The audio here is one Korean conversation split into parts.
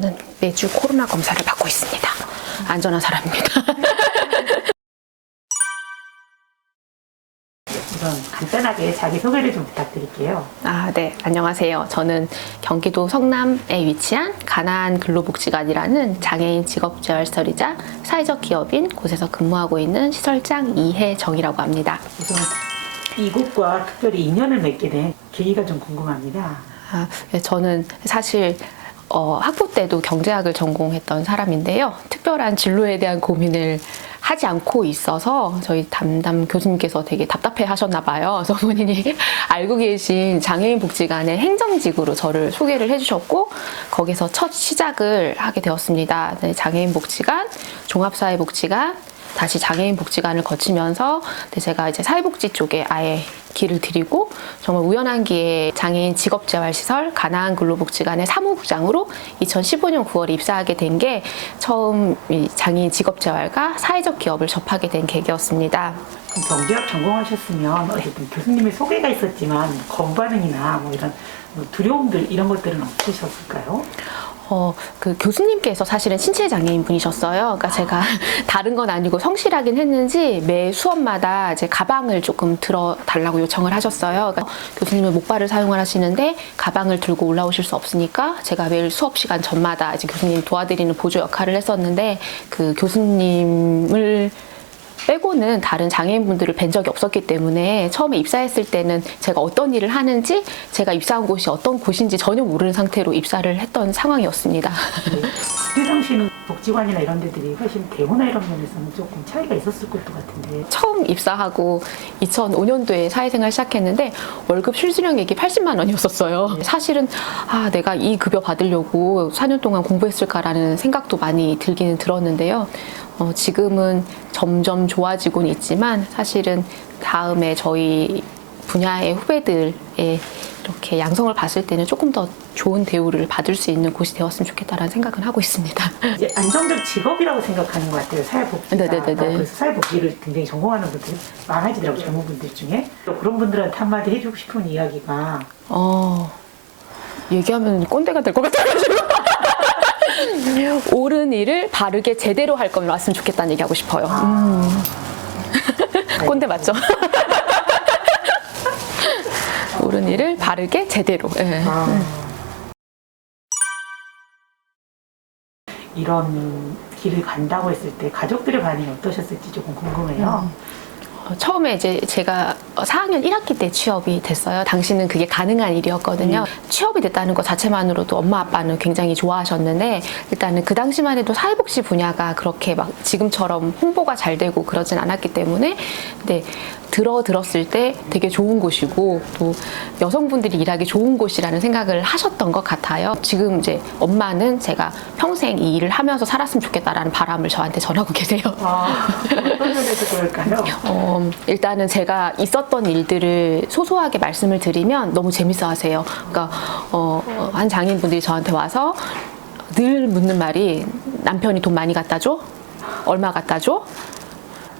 저는 매주 코로나 검사를 받고 있습니다. 안전한 사람입니다. 우선 간단하게 자기소개를 좀 부탁드릴게요. 네. 안녕하세요. 저는 경기도 성남에 위치한 가나안 근로복지관이라는 장애인 직업재활시설이자 사회적 기업인 곳에서 근무하고 있는 시설장 이혜정이라고 합니다. 우선 이곳과 특별히 인연을 맺게 된 계기가 좀 궁금합니다. 네, 저는 사실 학부 때도 경제학을 전공했던 사람인데요. 특별한 진로에 대한 고민을 하지 않고 있어서 저희 담당 교수님께서 되게 답답해 하셨나 봐요. 그래서 본인이 알고 계신 장애인 복지관의 행정직으로 저를 소개를 해주셨고 거기서 첫 시작을 하게 되었습니다. 네, 장애인 복지관, 종합사회복지관, 다시 장애인 복지관을 거치면서 제가 이제 사회복지 쪽에 아예 길을 들이고 정말 우연한 기회에 장애인 직업재활시설 가나안 근로복지관의 사무국장으로 2015년 9월에 입사하게 된 게 처음 이 장애인 직업재활과 사회적 기업을 접하게 된 계기였습니다. 그럼 경제학 전공하셨으면 어쨌든 교수님의 소개가 있었지만 거부 반응이나 뭐 이런 두려움들 이런 것들은 없으셨을까요? 그 교수님께서 사실은 신체 장애인 분이셨어요. 그러니까 제가 다른 건 아니고 성실하긴 했는지 매 수업마다 이제 가방을 조금 들어 달라고 요청을 하셨어요. 그러니까 교수님은 목발을 사용을 하시는데 가방을 들고 올라오실 수 없으니까 제가 매일 수업 시간 전마다 이제 교수님 도와드리는 보조 역할을 했었는데 그 교수님을 빼고는 다른 장애인분들을 뵌 적이 없었기 때문에 처음에 입사했을 때는 제가 어떤 일을 하는지 제가 입사한 곳이 어떤 곳인지 전혀 모르는 상태로 입사를 했던 상황이었습니다. 그때 당시에는 복지관이나 이런 데들이 훨씬 대우나 이런 면에서는 조금 차이가 있었을 것도 같은데 처음 입사하고 2005년도에 사회생활 시작했는데 월급 실수령액이 80만 원이었었어요. 사실은 내가 이 급여 받으려고 4년 동안 공부했을까라는 생각도 많이 들기는 들었는데요. 지금은 점점 좋아지고는 있지만 사실은 다음에 저희 분야의 후배들의 이렇게 양성을 봤을 때는 조금 더 좋은 대우를 받을 수 있는 곳이 되었으면 좋겠다라는 생각은 하고 있습니다. 이제 안정적 직업이라고 생각하는 것 같아요. 사회복지가. 네네네네. 그래서 사회복지를 굉장히 전공하는 분들 많아지더라고요. 젊은 분들 중에. 또 그런 분들한테 한마디 해주고 싶은 이야기가 얘기하면 꼰대가 될 것 같아가지고 옳은 일을 바르게 제대로 할 거면 왔으면 좋겠다는 얘기하고 싶어요. 꼰대 맞죠? 옳은 일을 바르게 제대로. 네. 이런 길을 간다고 했을 때 가족들의 반응이 어떠셨을지 조금 궁금해요. 처음에 이제 제가 4학년 1학기 때 취업이 됐어요. 당시는 그게 가능한 일이었거든요. 취업이 됐다는 것 자체만으로도 엄마 아빠는 굉장히 좋아하셨는데 일단은 그 당시만 해도 사회복지 분야가 그렇게 막 지금처럼 홍보가 잘 되고 그러진 않았기 때문에 근데 들었을 때 되게 좋은 곳이고 또 여성분들이 일하기 좋은 곳이라는 생각을 하셨던 것 같아요. 지금 이제 엄마는 제가 평생 이 일을 하면서 살았으면 좋겠다라는 바람을 저한테 전하고 계세요. 어떤 면에서 그럴까요? 일단은 제가 있었던 일들을 소소하게 말씀을 드리면 너무 재밌어 하세요. 그러니까 한 장애인분들이 저한테 와서 늘 묻는 말이 남편이 돈 많이 갖다 줘? 얼마 갖다 줘?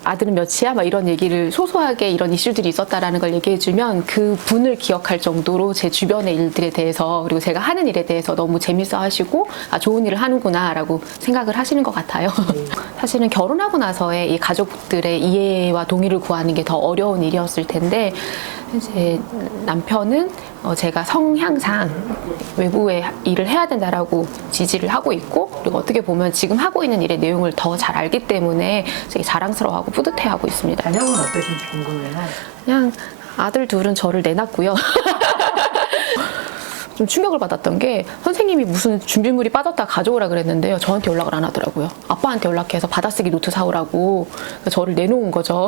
아들은 몇이야? 막 이런 얘기를 소소하게 이런 이슈들이 있었다라는 걸 얘기해주면 그 분을 기억할 정도로 제 주변의 일들에 대해서 그리고 제가 하는 일에 대해서 너무 재밌어 하시고 좋은 일을 하는구나 라고 생각을 하시는 것 같아요. 사실은 결혼하고 나서의 이 가족들의 이해와 동의를 구하는 게 더 어려운 일이었을 텐데 이제 남편은 제가 성향상 외부에 일을 해야 된다라고 지지를 하고 있고 그리고 어떻게 보면 지금 하고 있는 일의 내용을 더 잘 알기 때문에 되게 자랑스러워하고 뿌듯해하고 있습니다. 자녀분 어떠신지 궁금해요. 그냥 아들 둘은 저를 내놨고요. 좀 충격을 받았던 게 선생님이 무슨 준비물이 빠졌다 가져오라 그랬는데요. 저한테 연락을 안 하더라고요. 아빠한테 연락해서 받아쓰기 노트 사오라고 저를 내놓은 거죠.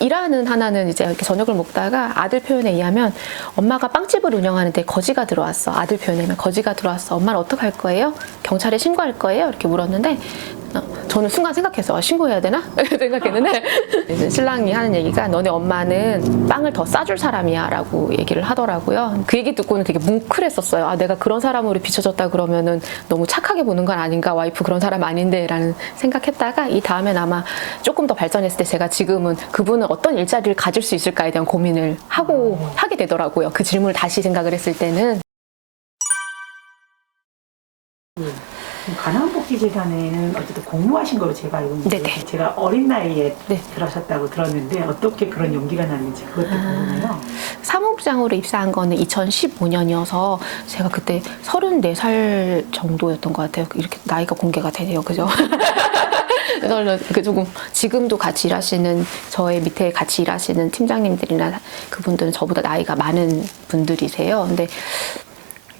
일하는 하나는 이제 이렇게 저녁을 먹다가 아들 표현에 의하면 엄마가 빵집을 운영하는데 거지가 들어왔어. 아들 표현에는 거지가 들어왔어. 엄마는 어떡할 거예요? 경찰에 신고할 거예요? 이렇게 물었는데 저는 순간 생각했어요. 신고해야 되나? 생각했는데 이제 신랑이 하는 얘기가 너네 엄마는 빵을 더 싸줄 사람이야 라고 얘기를 하더라고요. 그 얘기 듣고는 되게 뭉클했었어요. 내가 그런 사람으로 비춰졌다 그러면은 너무 착하게 보는 건 아닌가, 와이프 그런 사람 아닌데 라는 생각했다가 이 다음엔 아마 조금 더 발전했을 때 제가 지금은 그분은 어떤 일자리를 가질 수 있을까에 대한 고민을 하게 되더라고요. 그 질문을 다시 생각을 했을 때는 가난복지재단에는 어쨌든 공무하신 걸로 제가 알고 있는데 네네. 제가 어린 나이에 네. 들어가셨다고 들었는데 어떻게 그런 용기가 났는지 그것도 궁금해요. 사무국장으로 입사한 거는 2015년이어서 제가 그때 34살 정도였던 것 같아요. 이렇게 나이가 공개가 되네요. 그죠? 그래서 조금 지금도 같이 일하시는 저의 밑에 같이 일하시는 팀장님들이나 그분들은 저보다 나이가 많은 분들이세요. 근데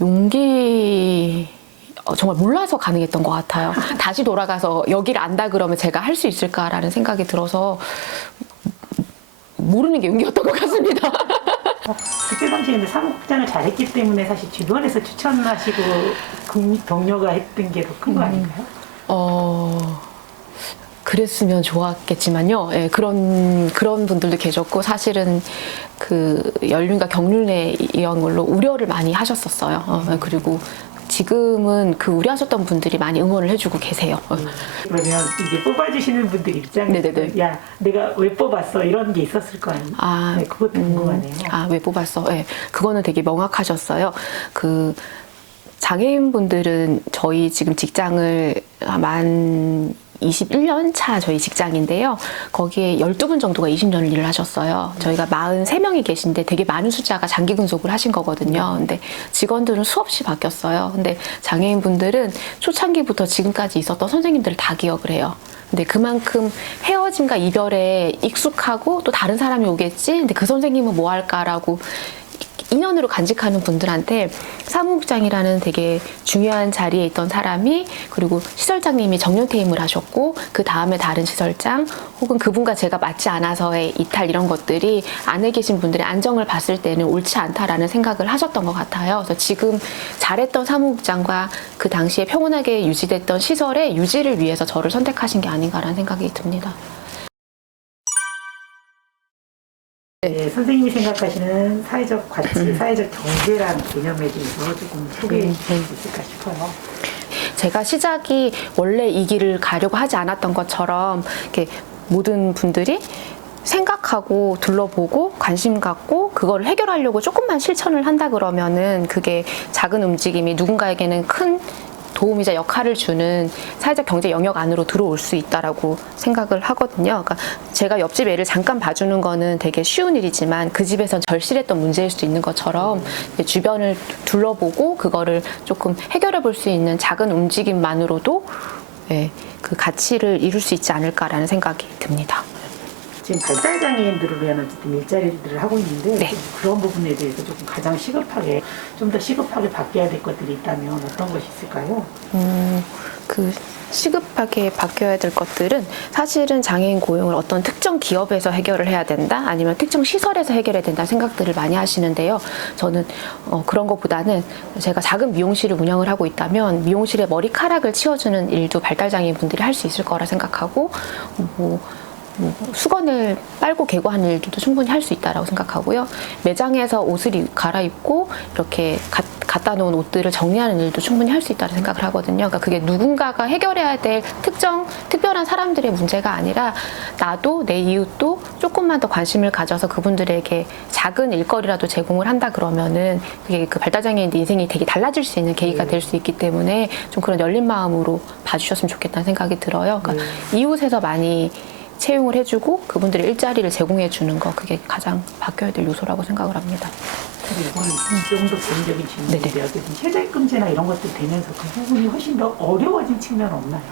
용기 정말 몰라서 가능했던 것 같아요. 다시 돌아가서 여기를 안다 그러면 제가 할 수 있을까라는 생각이 들어서 모르는 게 용기였던 것 같습니다. 그때 당시에 근데 사무국장을 잘했기 때문에 사실 주변에서 추천하시고 동료가 했던 게 더 큰 거 아닌가요? 그랬으면 좋았겠지만요. 예, 그런 분들도 계셨고, 사실은 그 연륜과 경륜에 이런 걸로 우려를 많이 하셨었어요. 그리고 지금은 그 우려하셨던 분들이 많이 응원을 해주고 계세요. 그러면 이제 뽑아주시는 분들 입장에서 네네네. 야 내가 왜 뽑았어 이런 게 있었을 거 아니에요? 네, 그것도 궁금하네요. 왜 뽑았어? 예, 그거는 되게 명확하셨어요. 그 장애인분들은 저희 지금 직장을 만 21년 차 저희 직장인데요. 거기에 12분 정도가 20년을 일을 하셨어요. 저희가 43명이 계신데 되게 많은 숫자가 장기 근속을 하신 거거든요. 근데 직원들은 수없이 바뀌었어요. 근데 장애인분들은 초창기부터 지금까지 있었던 선생님들을 다 기억을 해요. 근데 그만큼 헤어짐과 이별에 익숙하고 또 다른 사람이 오겠지? 근데 그 선생님은 뭐 할까라고 인연으로 간직하는 분들한테 사무국장이라는 되게 중요한 자리에 있던 사람이, 그리고 시설장님이 정년퇴임을 하셨고 그 다음에 다른 시설장 혹은 그분과 제가 맞지 않아서의 이탈, 이런 것들이 안에 계신 분들의 안정을 봤을 때는 옳지 않다라는 생각을 하셨던 것 같아요. 그래서 지금 잘했던 사무국장과 그 당시에 평온하게 유지됐던 시설의 유지를 위해서 저를 선택하신 게 아닌가라는 생각이 듭니다. 네, 선생님이 생각하시는 사회적 가치, 사회적 경제라는 개념에 대해서 조금 소개해 주실 수 있을까 싶어요. 제가 시작이 원래 이 길을 가려고 하지 않았던 것처럼 이렇게 모든 분들이 생각하고 둘러보고 관심 갖고 그걸 해결하려고 조금만 실천을 한다 그러면은 그게 작은 움직임이 누군가에게는 큰 도움이자 역할을 주는 사회적 경제 영역 안으로 들어올 수 있다라고 생각을 하거든요. 그러니까 제가 옆집 애를 잠깐 봐주는 거는 되게 쉬운 일이지만 그 집에선 절실했던 문제일 수 있는 것처럼 주변을 둘러보고 그거를 조금 해결해 볼 수 있는 작은 움직임만으로도 그 가치를 이룰 수 있지 않을까라는 생각이 듭니다. 지금 발달장애인들을 위한 어쨌든 일자리들을 하고 있는데 네. 좀 그런 부분에 대해서 조금 가장 시급하게 좀 더 시급하게 바뀌어야 될 것들이 있다면 어떤 것이 있을까요? 그 시급하게 바뀌어야 될 것들은 사실은 장애인 고용을 어떤 특정 기업에서 해결을 해야 된다, 아니면 특정 시설에서 해결해야 된다 생각들을 많이 하시는데요. 저는 그런 것보다는 제가 작은 미용실을 운영을 하고 있다면 미용실에 머리카락을 치워주는 일도 발달장애인 분들이 할 수 있을 거라 생각하고, 수건을 빨고 개고하는 일들도 충분히 할 수 있다라고 생각하고요. 매장에서 옷을 갈아입고 이렇게 갖다 놓은 옷들을 정리하는 일도 충분히 할 수 있다고 생각을 하거든요. 그러니까 그게 누군가가 해결해야 될 특별한 사람들의 문제가 아니라 나도 내 이웃도 조금만 더 관심을 가져서 그분들에게 작은 일거리라도 제공을 한다 그러면은 그게 그 발달장애인들 인생이 되게 달라질 수 있는 계기가 될 수 있기 때문에 좀 그런 열린 마음으로 봐주셨으면 좋겠다는 생각이 들어요. 그러니까 이웃에서 많이 채용을 해주고 그분들의 일자리를 제공해 주는 거, 그게 가장 바뀌어야 될 요소라고 생각을 합니다. 근데 이거는 좀 더 개인적인 질문인데 어쨌든 최저임금제나 이런 것들 되면서 그 부분이 훨씬 더 어려워진 측면은 없나요?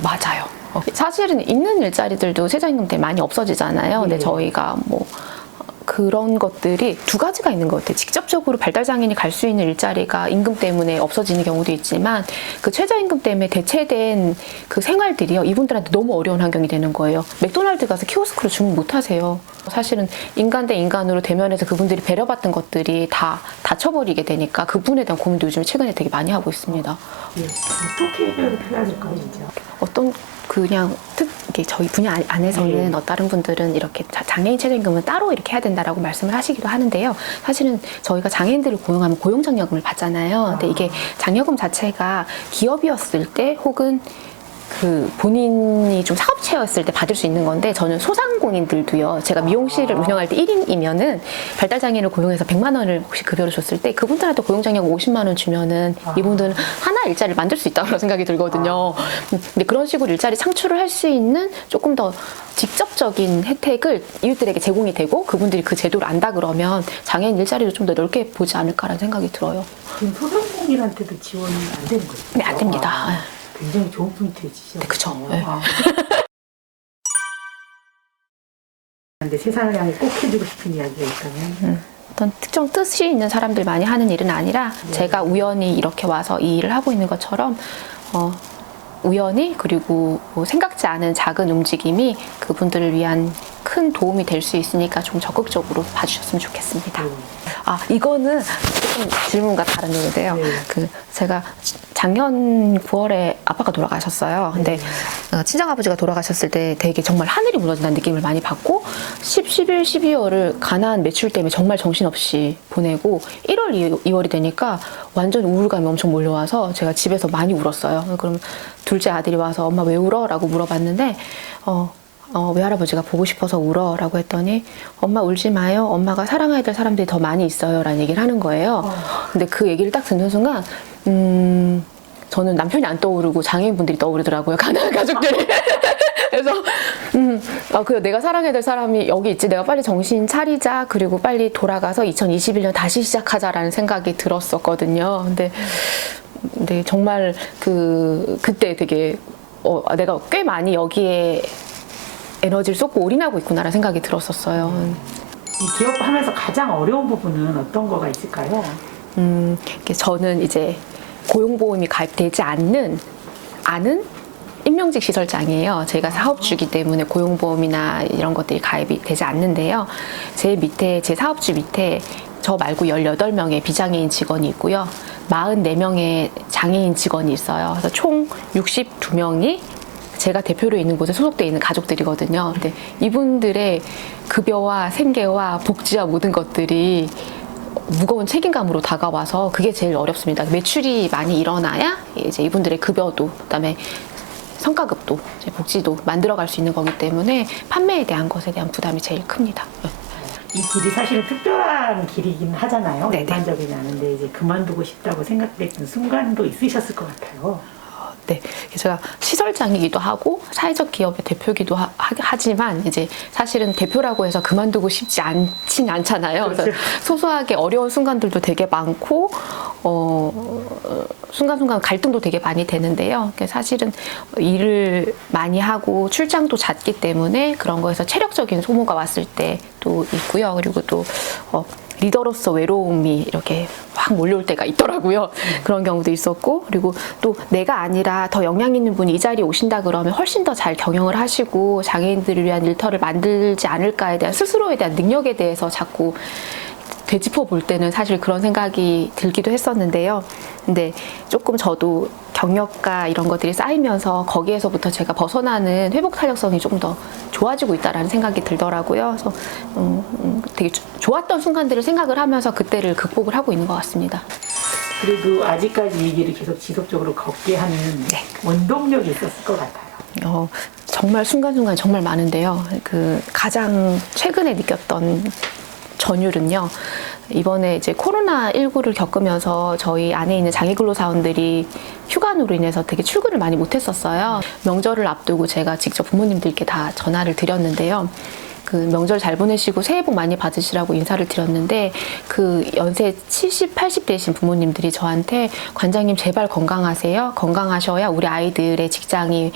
맞아요. 사실은 있는 일자리들도 최저임금 때문에 많이 없어지잖아요. 근데 저희가 그런 것들이 두 가지가 있는 것 같아요. 직접적으로 발달장애인이 갈 수 있는 일자리가 임금 때문에 없어지는 경우도 있지만 그 최저임금 때문에 대체된 그 생활들이요, 이분들한테 너무 어려운 환경이 되는 거예요. 맥도날드 가서 키오스크로 주문 못 하세요. 사실은 인간 대 인간으로 대면해서 그분들이 배려받던 것들이 다 닫혀버리게 되니까 그 부분에 대한 고민도 요즘 최근에 되게 많이 하고 있습니다. 어떻게 해결을 해야 될까요, 진짜? 어떤 그냥 이게 저희 분야 안에서는 다른 분들은 이렇게 장애인 최저임금은 따로 이렇게 해야 된다라고 말씀을 하시기도 하는데요. 사실은 저희가 장애인들을 고용하면 고용장려금을 받잖아요. 근데 이게 장려금 자체가 기업이었을 때 혹은 그 본인이 좀 사업체였을 때 받을 수 있는 건데 저는 소상공인들도요. 제가 미용실을 운영할 때 1인이면은 발달장애인을 고용해서 100만 원을 혹시 급여를 줬을 때 그분들한테 고용장려금 50만 원 주면은 이분들은 하나 일자리를 만들 수 있다고 생각이 들거든요. 근데 그런 식으로 일자리 창출을 할 수 있는 조금 더 직접적인 혜택을 이웃들에게 제공이 되고 그분들이 그 제도를 안다 그러면 장애인 일자리도 좀 더 넓게 보지 않을까라는 생각이 들어요. 지금 소상공인한테도 지원이 안 되는 거죠? 네, 안 됩니다. 굉장히 좋은 포인트를 지적하셨네요. 네, 그쵸. 네. 근데 세상을 향해 꼭 해주고 싶은 이야기가 있다면 어떤 특정 뜻이 있는 사람들 많이 하는 일은 아니라 제가 우연히 이렇게 와서 이 일을 하고 있는 것처럼 우연히 그리고 뭐 생각지 않은 작은 움직임이 그분들을 위한 큰 도움이 될 수 있으니까 좀 적극적으로 봐주셨으면 좋겠습니다. 아, 이거는 조금 질문과 다른 얘기인데요. 네. 그 제가 작년 9월에 아빠가 돌아가셨어요. 근데 친정아버지가 돌아가셨을 때 되게 정말 하늘이 무너진다는 느낌을 많이 받고 11, 12월을 가난 매출 때문에 정말 정신없이 보내고 1월, 2월이 되니까 완전 우울감이 엄청 몰려와서 제가 집에서 많이 울었어요. 그럼 둘째 아들이 와서 엄마 왜 울어? 라고 물어봤는데 외할아버지가 보고 싶어서 울어 라고 했더니 엄마 울지 마요. 엄마가 사랑해야 될 사람들이 더 많이 있어요 라는 얘기를 하는 거예요. 근데 그 얘기를 딱 듣는 순간 저는 남편이 안 떠오르고 장애인분들이 떠오르더라고요. 가난한 가족들이. 그래서 그래 내가 사랑해야 될 사람이 여기 있지. 내가 빨리 정신 차리자. 그리고 빨리 돌아가서 2021년 다시 시작하자라는 생각이 들었었거든요. 근데 정말 그때 되게 내가 꽤 많이 여기에 에너지를 쏟고 올인하고 있구나라는 생각이 들었었어요. 이 기업하면서 가장 어려운 부분은 어떤 거가 있을까요? 저는 이제 고용보험이 가입되지 않은 임명직 시설장이에요. 저희가 사업주기 때문에 고용보험이나 이런 것들이 가입이 되지 않는데요. 제 사업주 밑에 저 말고 18명의 비장애인 직원이 있고요. 44명의 장애인 직원이 있어요. 그래서 총 62명이 제가 대표로 있는 곳에 소속되어 있는 가족들이거든요. 근데 이분들의 급여와 생계와 복지와 모든 것들이 무거운 책임감으로 다가와서 그게 제일 어렵습니다. 매출이 많이 일어나야 이제 이분들의 급여도, 그다음에 성과급도, 이제 복지도 만들어갈 수 있는 거기 때문에 판매에 대한 것에 대한 부담이 제일 큽니다. 이 길이 사실은 특별한 길이긴 하잖아요. 네네. 일반적이지 않은데 이제 그만두고 싶다고 생각됐던 순간도 있으셨을 것 같아요. 네, 제가 시설장이기도 하고 사회적 기업의 대표기도 하지만 이제 사실은 대표라고 해서 그만두고 싶지 않진 않잖아요. 그렇죠. 그래서 소소하게 어려운 순간들도 되게 많고 순간순간 갈등도 되게 많이 되는데요. 사실은 일을 많이 하고 출장도 잦기 때문에 그런 거에서 체력적인 소모가 왔을 때도 있고요. 그리고 또 리더로서 외로움이 이렇게 확 몰려올 때가 있더라고요. 그런 경우도 있었고, 그리고 또 내가 아니라 더 역량 있는 분이 이 자리에 오신다 그러면 훨씬 더 잘 경영을 하시고 장애인들을 위한 일터를 만들지 않을까에 대한 스스로에 대한 능력에 대해서 자꾸 되짚어 볼 때는 사실 그런 생각이 들기도 했었는데요. 근데 조금 저도 경력과 이런 것들이 쌓이면서 거기에서부터 제가 벗어나는 회복 탄력성이 조금 더 좋아지고 있다라는 생각이 들더라고요. 그래서 되게 좋았던 순간들을 생각을 하면서 그때를 극복을 하고 있는 것 같습니다. 그리고 아직까지 이 길을 계속 지속적으로 걷게 하는 네. 원동력이 있었을 것 같아요. 정말 순간순간 정말 많은데요. 가장 최근에 느꼈던 전율은요. 이번에 이제 코로나19를 겪으면서 저희 안에 있는 장애근로사원들이 휴관으로 인해서 되게 출근을 많이 못했었어요. 명절을 앞두고 제가 직접 부모님들께 다 전화를 드렸는데요. 그 명절 잘 보내시고 새해 복 많이 받으시라고 인사를 드렸는데 그 연세 70, 80 되신 부모님들이 저한테 관장님 제발 건강하세요. 건강하셔야 우리 아이들의 직장이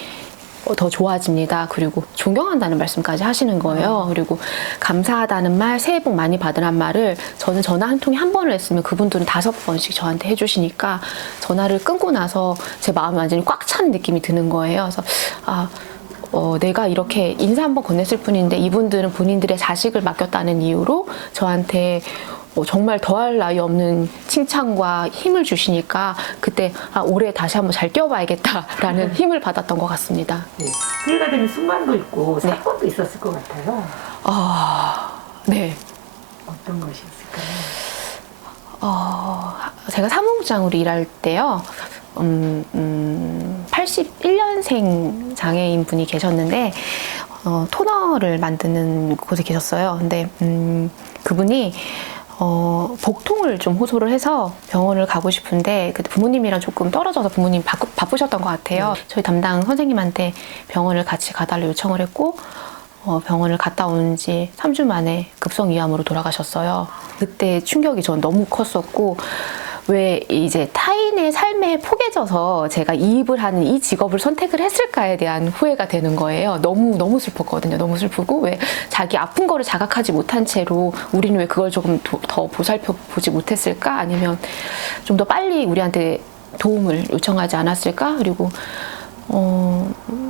더 좋아집니다. 그리고 존경한다는 말씀까지 하시는 거예요. 그리고 감사하다는 말, 새해 복 많이 받으란 말을 저는 전화 한 통에 한 번을 했으면 그분들은 5번씩 저한테 해주시니까 전화를 끊고 나서 제 마음이 완전히 꽉 찬 느낌이 드는 거예요. 그래서 내가 이렇게 인사 한 번 건넸을 뿐인데 이분들은 본인들의 자식을 맡겼다는 이유로 저한테 정말 더할 나위 없는 칭찬과 힘을 주시니까 그때 올해 다시 한번 잘 뛰어봐야겠다라는 힘을 받았던 것 같습니다. 네. 후회가 되는 순간도 있고 사건도 있었을 것 같아요. 네. 어떤 것이었을까요? 제가 사무국장으로 일할 때요. 81년생 장애인 분이 계셨는데 토너를 만드는 곳에 계셨어요. 근데 그분이 복통을 좀 호소를 해서 병원을 가고 싶은데 그때 부모님이랑 조금 떨어져서 부모님 바쁘셨던 것 같아요. 저희 담당 선생님한테 병원을 같이 가달라 요청을 했고 병원을 갔다 온 지 3주 만에 급성위암으로 돌아가셨어요. 그때 충격이 전 너무 컸었고 왜 이제 타인의 삶에 포개져서 제가 이입을 하는 이 직업을 선택을 했을까에 대한 후회가 되는 거예요. 너무 슬펐거든요. 너무 슬프고 왜 자기 아픈 거를 자각하지 못한 채로 우리는 왜 그걸 조금 더 보살펴 보지 못했을까? 아니면 좀 더 빨리 우리한테 도움을 요청하지 않았을까? 그리고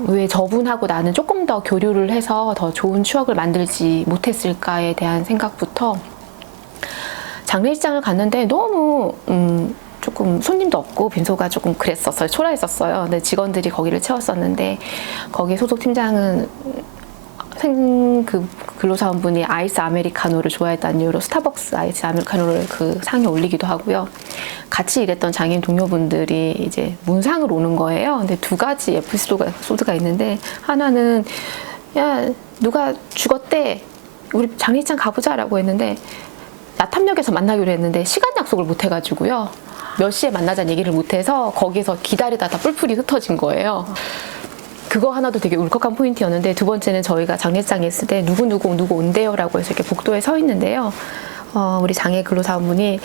왜 저분하고 나는 조금 더 교류를 해서 더 좋은 추억을 만들지 못했을까에 대한 생각부터 장례식장을 갔는데 너무 조금 손님도 없고 빈소가 조금 그랬었어요. 초라했었어요. 근데 직원들이 거기를 채웠었는데 거기 소속 팀장은 그 근로사원분이 아이스 아메리카노를 좋아했다는 이유로 스타벅스 아이스 아메리카노를 그 상에 올리기도 하고요. 같이 일했던 장애인 동료분들이 이제 문상을 오는 거예요. 근데 두 가지 에피소드가 있는데 하나는 야 누가 죽었대 우리 장례식장 가보자라고 했는데 야탐역에서 만나기로 했는데 시간 약속을 못 해가지고요. 몇 시에 만나자는 얘기를 못 해서 거기서 기다리다가 뿔뿔이 흩어진 거예요. 그거 하나도 되게 울컥한 포인트였는데 두 번째는 저희가 장례식장에 있을 때 누구 온대요 라고 해서 이렇게 복도에 서 있는데요. 우리 장애 근로사원분이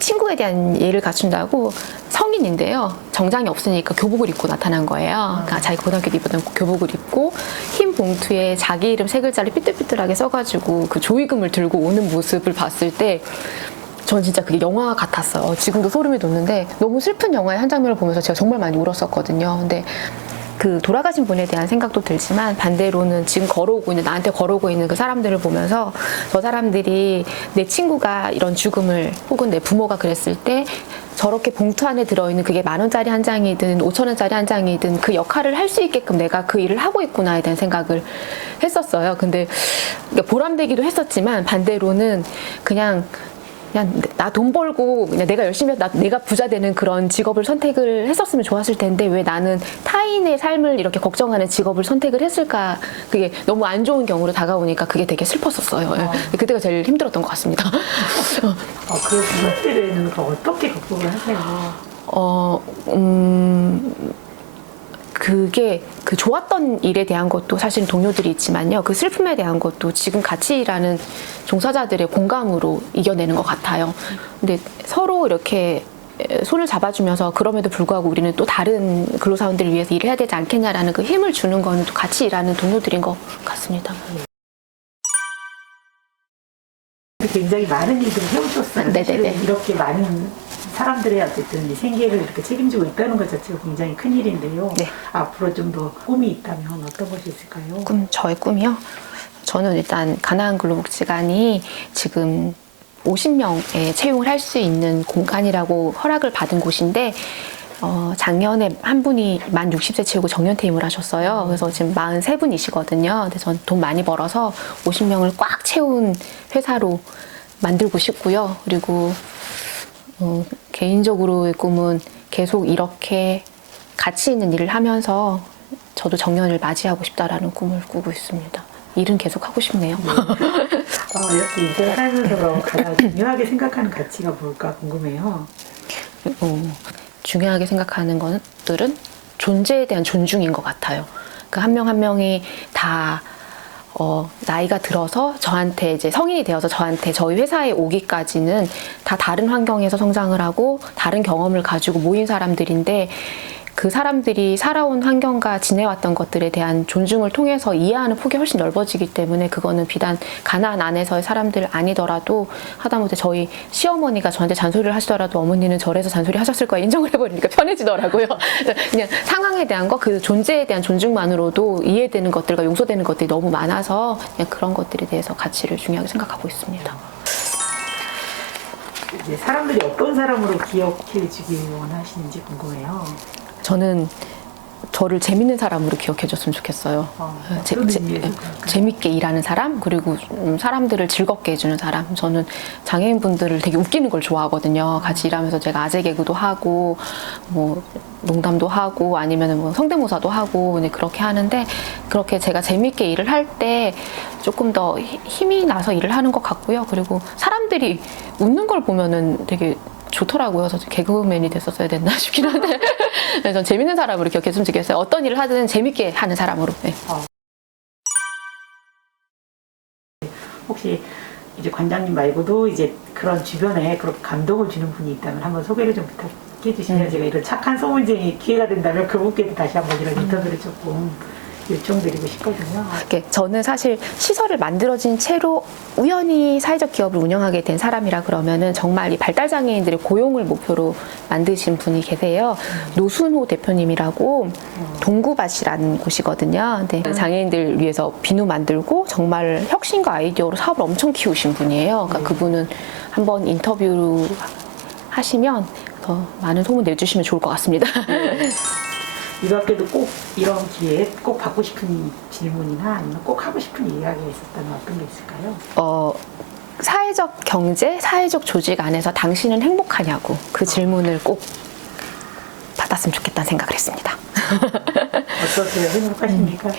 친구에 대한 예의를 갖춘다고 성인인데요. 정장이 없으니까 교복을 입고 나타난 거예요. 그러니까 자기 고등학교 때 입었던 교복을 입고 흰 봉투에 자기 이름 세 글자를 삐뚤삐뚤하게 써가지고 그 조의금을 들고 오는 모습을 봤을 때 전 진짜 그게 영화 같았어요. 지금도 소름이 돋는데 너무 슬픈 영화의 한 장면을 보면서 제가 정말 많이 울었었거든요. 근데 그 돌아가신 분에 대한 생각도 들지만 반대로는 지금 나한테 걸어오고 있는 그 사람들을 보면서 저 사람들이 내 친구가 이런 죽음을 혹은 내 부모가 그랬을 때 저렇게 봉투 안에 들어있는 그게 10,000원짜리 한 장이든 5,000원짜리 한 장이든 그 역할을 할 수 있게끔 내가 그 일을 하고 있구나에 대한 생각을 했었어요. 근데 보람되기도 했었지만 반대로는 그냥 나 돈 벌고 그냥 내가 열심히 해서 내가 부자 되는 그런 직업을 선택을 했었으면 좋았을 텐데 왜 나는 타인의 삶을 이렇게 걱정하는 직업을 선택을 했을까. 그게 너무 안 좋은 경우로 다가오니까 그게 되게 슬펐었어요. 그때가 제일 힘들었던 것 같습니다. 그 그때는 어떻게 극복을 하세요? 그게 그 좋았던 일에 대한 것도 사실 동료들이 있지만요. 그 슬픔에 대한 것도 지금 같이 일하는 종사자들의 공감으로 이겨내는 것 같아요. 근데 서로 이렇게 손을 잡아주면서 그럼에도 불구하고 우리는 또 다른 근로사원들을 위해서 일을 해야 되지 않겠냐라는 그 힘을 주는 건 또 같이 일하는 동료들인 것 같습니다. 굉장히 많은 일들을 해오셨어요. 네네네. 이렇게 많은 사람들의 어쨌든 이 생계를 이렇게 책임지고 있다는 것 자체가 굉장히 큰 일인데요. 네. 앞으로 좀 더 꿈이 있다면 어떤 것이 있을까요? 저의 꿈이요? 저는 일단 가나안 근로복지관이 지금 50명에 채용을 할 수 있는 공간이라고 허락을 받은 곳인데 작년에 한 분이 만 60세 채우고 정년퇴임을 하셨어요. 그래서 지금 43분이시거든요. 근데 전 돈 많이 벌어서 50명을 꽉 채운 회사로 만들고 싶고요. 그리고 개인적으로의 꿈은 계속 이렇게 가치 있는 일을 하면서 저도 정년을 맞이하고 싶다라는 꿈을 꾸고 있습니다. 일은 계속 하고 싶네요. 이렇게 인생을 살면서 가장 중요하게 생각하는 가치가 뭘까 궁금해요. 중요하게 생각하는 것들은 존재에 대한 존중인 것 같아요. 그 한 명 한 명이 다 나이가 들어서 저한테 이제 성인이 되어서 저희 회사에 오기까지는 다 다른 환경에서 성장을 하고 다른 경험을 가지고 모인 사람들인데 그 사람들이 살아온 환경과 지내왔던 것들에 대한 존중을 통해서 이해하는 폭이 훨씬 넓어지기 때문에 그거는 비단 가나안 안에서의 사람들 아니더라도 하다못해 저희 시어머니가 저한테 잔소리를 하시더라도 어머니는 저래서 잔소리 하셨을 거야 인정을 해버리니까 편해지더라고요. 그냥 상황에 대한 거, 그 존재에 대한 존중만으로도 이해되는 것들과 용서되는 것들이 너무 많아서 그냥 그런 것들에 대해서 가치를 중요하게 생각하고 있습니다. 이제 사람들이 어떤 사람으로 기억해 주길 원하시는지 궁금해요. 저는 저를 재밌는 사람으로 기억해줬으면 좋겠어요. 어떤 의미에서 재밌게 일하는 사람, 그리고 사람들을 즐겁게 해주는 사람. 저는 장애인분들을 되게 웃기는 걸 좋아하거든요. 같이 일하면서 제가 아재 개그도 하고, 뭐 농담도 하고, 아니면 뭐 성대모사도 하고, 네, 그렇게 하는데 그렇게 제가 재밌게 일을 할 때 조금 더 힘이 나서 일을 하는 것 같고요. 그리고 사람들이 웃는 걸 보면은 되게 좋더라고요. 그래서 개그맨이 됐었어야 됐나 싶긴 한데 네, 전 재밌는 사람으로 기억했으면 좋겠어요. 어떤 일을 하든 재밌게 하는 사람으로. 네. 혹시 이제 관장님 말고도 이제 그런 주변에 그렇게 감동을 주는 분이 있다면 한번 소개를 좀 부탁해 주시면 제가 이런 착한 소문쟁이 기회가 된다면 그분께도 다시 한번 이런 인터뷰를 조금 요청드리고 싶거든요. 이렇게 저는 사실 시설을 만들어진 채로 우연히 사회적 기업을 운영하게 된 사람이라 그러면은 정말 이 발달 장애인들의 고용을 목표로 만드신 분이 계세요. 노순호 대표님이라고 동구밭이라는 곳이거든요. 근데 장애인들 위해서 비누 만들고 정말 혁신과 아이디어로 사업을 엄청 키우신 분이에요. 그러니까 그분은 한번 인터뷰 하시면 더 많은 소문 내주시면 좋을 것 같습니다. 이 밖에도 꼭 이런 기회에 꼭 받고 싶은 질문이나 아니면 꼭 하고 싶은 이야기가 있었다면 어떤 게 있을까요? 사회적 경제, 사회적 조직 안에서 당신은 행복하냐고 그 질문을 꼭 받았으면 좋겠다는 생각을 했습니다. 어떠세요? 행복하십니까?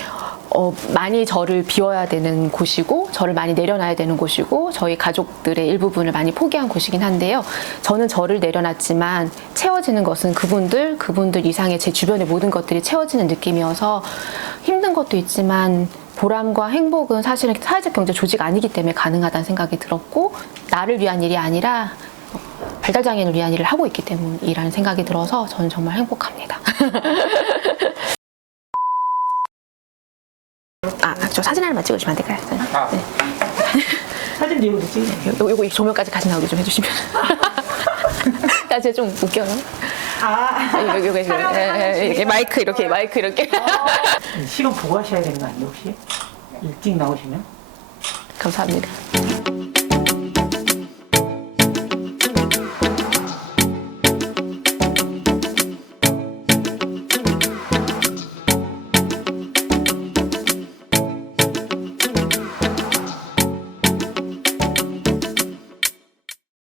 많이 저를 비워야 되는 곳이고 저를 많이 내려놔야 되는 곳이고 저희 가족들의 일부분을 많이 포기한 곳이긴 한데요. 저는 저를 내려놨지만 채워지는 것은 그분들 이상의 제 주변의 모든 것들이 채워지는 느낌이어서 힘든 것도 있지만 보람과 행복은 사실은 사회적 경제 조직 아니기 때문에 가능하다는 생각이 들었고 나를 위한 일이 아니라 발달장애인을 위한 일을 하고 있기 때문이라는 생각이 들어서 저는 정말 행복합니다. 저 사진 하나만 찍어주시면 안 될까요? 네. 사진 리뷰도 찍네요. 요거 조명까지 같이 나오게 좀 해주시면. 나 진짜 좀 웃겨요. 이렇게 마이크 이렇게. 시간 보고 하셔야 되는 거 아니에요 혹시? 일찍 나오시면? 감사합니다.